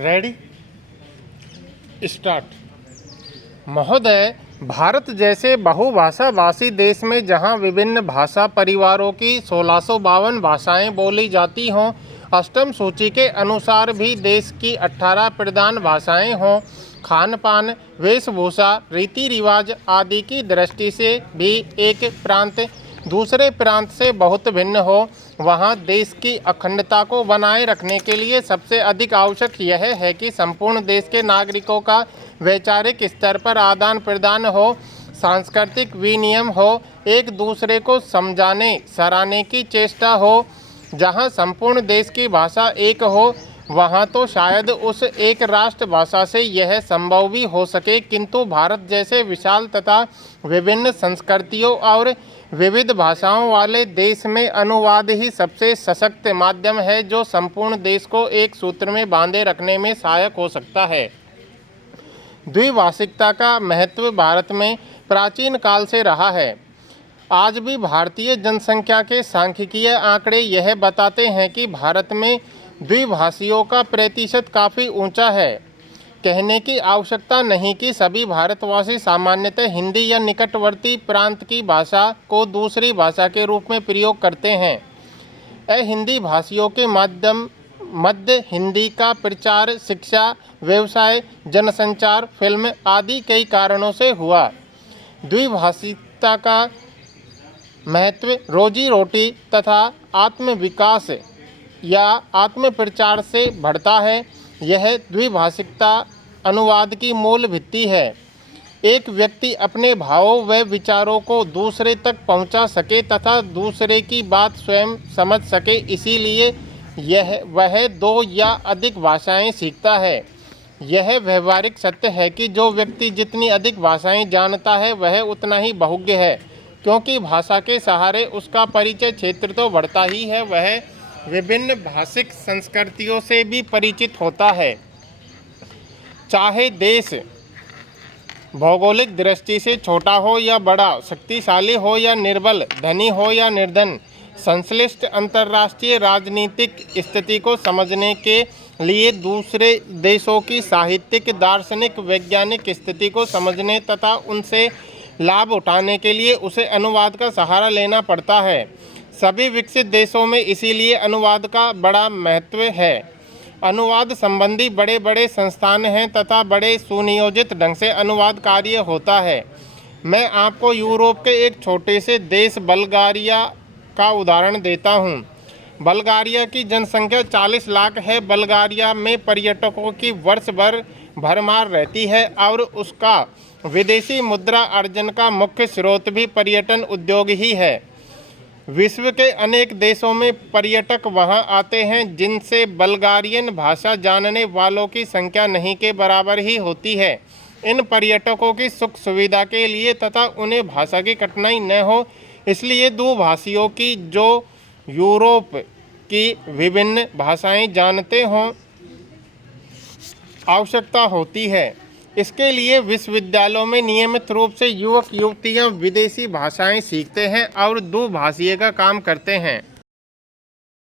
Ready start. महोदय, भारत जैसे बहुभाषाभाषी देश में जहां विभिन्न भाषा परिवारों की 1652 भाषाएं बोली जाती हों, अष्टम सूची के अनुसार भी देश की 18 प्रधान भाषाएं हों, खान पान, वेशभूषा, रीति रिवाज आदि की दृष्टि से भी एक प्रांत दूसरे प्रांत से बहुत भिन्न हो, वहाँ देश की अखंडता को बनाए रखने के लिए सबसे अधिक आवश्यक यह है कि संपूर्ण देश के नागरिकों का वैचारिक स्तर पर आदान प्रदान हो, सांस्कृतिक विनिमय हो, एक दूसरे को समझाने सराहने की चेष्टा हो। जहाँ संपूर्ण देश की भाषा एक हो, वहाँ तो शायद उस एक राष्ट्रभाषा से यह संभव भी हो सके, किंतु भारत जैसे विशाल तथा विभिन्न संस्कृतियों और विविध भाषाओं वाले देश में अनुवाद ही सबसे सशक्त माध्यम है जो संपूर्ण देश को एक सूत्र में बांधे रखने में सहायक हो सकता है। द्विभाषिकता का महत्व भारत में प्राचीन काल से रहा है। आज भी भारतीय जनसंख्या के सांख्यिकीय आंकड़े यह बताते हैं कि भारत में द्विभाषियों का प्रतिशत काफ़ी ऊंचा है। कहने की आवश्यकता नहीं कि सभी भारतवासी सामान्यतः हिंदी या निकटवर्ती प्रांत की भाषा को दूसरी भाषा के रूप में प्रयोग करते हैं। हिंदी भाषियों के मध्य हिंदी का प्रचार शिक्षा, व्यवसाय, जनसंचार, फिल्म आदि कई कारणों से हुआ। द्विभाषिकता का महत्व रोजी रोटी तथा आत्मविकास या आत्म प्रचार से बढ़ता है। यह द्विभाषिकता अनुवाद की मूल भित्ति है। एक व्यक्ति अपने भावों व विचारों को दूसरे तक पहुंचा सके तथा दूसरे की बात स्वयं समझ सके, इसीलिए वह दो या अधिक भाषाएं सीखता है। यह व्यवहारिक सत्य है कि जो व्यक्ति जितनी अधिक भाषाएं जानता है वह उतना ही बहुज्ञ है, क्योंकि भाषा के सहारे उसका परिचय क्षेत्र तो बढ़ता ही है, वह विभिन्न भाषिक संस्कृतियों से भी परिचित होता है। चाहे देश भौगोलिक दृष्टि से छोटा हो या बड़ा, शक्तिशाली हो या निर्बल, धनी हो या निर्धन, संश्लिष्ट अंतर्राष्ट्रीय राजनीतिक स्थिति को समझने के लिए दूसरे देशों की साहित्यिक, दार्शनिक, वैज्ञानिक स्थिति को समझने तथा उनसे लाभ उठाने के लिए उसे अनुवाद का सहारा लेना पड़ता है। सभी विकसित देशों में इसीलिए अनुवाद का बड़ा महत्व है। अनुवाद संबंधी बड़े बड़े संस्थान हैं तथा बड़े सुनियोजित ढंग से अनुवाद कार्य होता है। मैं आपको यूरोप के एक छोटे से देश बल्गारिया का उदाहरण देता हूँ। बल्गारिया की जनसंख्या 40 लाख है। बल्गारिया में पर्यटकों की वर्ष भर भरमार रहती है और उसका विदेशी मुद्रा अर्जन का मुख्य स्रोत भी पर्यटन उद्योग ही है। विश्व के अनेक देशों में पर्यटक वहां आते हैं जिनसे बल्गारियन भाषा जानने वालों की संख्या नहीं के बराबर ही होती है। इन पर्यटकों की सुख सुविधा के लिए तथा उन्हें भाषा की कठिनाई न हो, इसलिए दुभाषियों की जो यूरोप की विभिन्न भाषाएं जानते हों आवश्यकता होती है। इसके लिए विश्वविद्यालयों में नियमित रूप से युवक युवतियां विदेशी भाषाएं सीखते हैं और दुभाषीय का काम करते हैं।